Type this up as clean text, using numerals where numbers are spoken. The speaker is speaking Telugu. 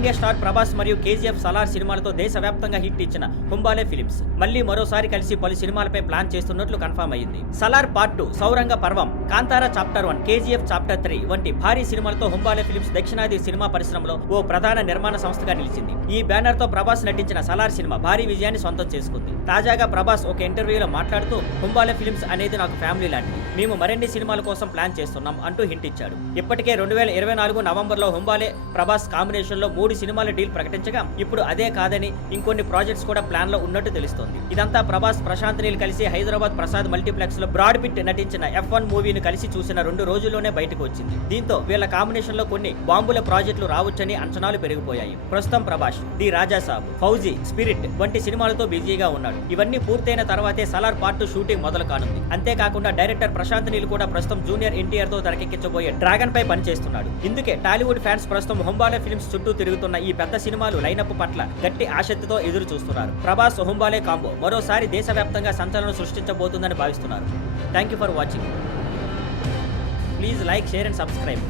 ఇండియా స్టార్ ప్రభాస్ మరియు కేజీఎఫ్ సలార్ సినిమాలతో దేశవ్యాప్తంగా హిట్ ఇచ్చిన హుంబాలే ఫిలిమ్స్ మళ్ళీ మరోసారి కలిసి పలు సినిమాలపై ప్లాన్ చేస్తున్నట్లు కన్ఫర్మ్ అయ్యింది. సలార్ పార్ట్ 2, సౌరంగ పర్వం, కాంతారా చాప్టర్ 1, కేజీఎఫ్ చాప్టర్ 3 వంటి భారీ సినిమాలతో హుంబాలే ఫిలిమ్స్ దక్షిణాది సినిమా పరిశ్రమలో ఓ ప్రధాన నిర్మాణ సంస్థగా నిలిచింది. ఈ బ్యానర్ తో ప్రభాస్ నటించిన సలార్ సినిమా భారీ విజయాన్ని సొంతం చేసుకుంది. తాజాగా ప్రభాస్ ఒక ఇంటర్వ్యూలో మాట్లాడుతూ హుంబాలే ఫిలిమ్స్ అనేది నాకు ఫ్యామిలీ లాంటిది, మేము మరిన్ని సినిమాల కోసం ప్లాన్ చేస్తున్నాం అంటూ హింట్ ఇచ్చాడు. ఇప్పటికే 2024 నవంబర్లో హుంబాలే ప్రభాస్ కాంబినేషన్ లో 3 సినిమాల డీల్ ప్రకటించగా ఇప్పుడు అదే కాదని ఇంకొన్ని ప్రాజెక్ట్స్ కూడా ప్లాన్ లో ఉన్నట్టు తెలుస్తోంది. ఇదంతా ప్రభాస్ ప్రశాంత్ నీల్ కలిసి హైదరాబాద్ ప్రసాద్ మల్టీప్లెక్స్ లో బ్రాడ్ పిట్ నటించిన F1 మూవీని కలిసి చూసిన 2 రోజుల్లోనే బయటకు వచ్చింది. దీంతో వీళ్ళ కాంబినేషన్ లో కొన్ని బాంబుల ప్రాజెక్టులు రావచ్చని అంచనాలు పెరిగిపోయాయి. ప్రస్తుతం Prabhas the Raja Saab, fauji, spirit వంటి సినిమాలతో బిజీగా ఉన్నాడు. ఇవన్నీ పూర్తయిన తర్వాతే సలార్ పార్ట్ 2 షూటింగ్ మొదలు కానుంది. అంతేకాకుండా డైరెక్టర్ ప్రశాంత్ నీల్ కూడా ప్రస్తుతం జూనియర్ ఎన్టీఆర్ తో తెరకెక్కించబోయే డ్రాగన్ పై పనిచేస్తున్నాడు. ఇందుకే టాలీవుడ్ ఫ్యాన్స్ ప్రస్తుతం హుంబాలే ఫిల్మ్స్ చుట్టూ తిరుగుతున్న ఈ పెద్ద సినిమాలు లైనప్ పట్ల గట్టి ఆసక్తితో ఎదురు చూస్తున్నారు. ప్రభాస్ హుంబాలే కాంబో మరోసారి దేశవ్యాప్తంగా సంచలనం సృష్టించబోతుందని భావిస్తున్నారు. Thank you for watching. Please like, share and subscribe.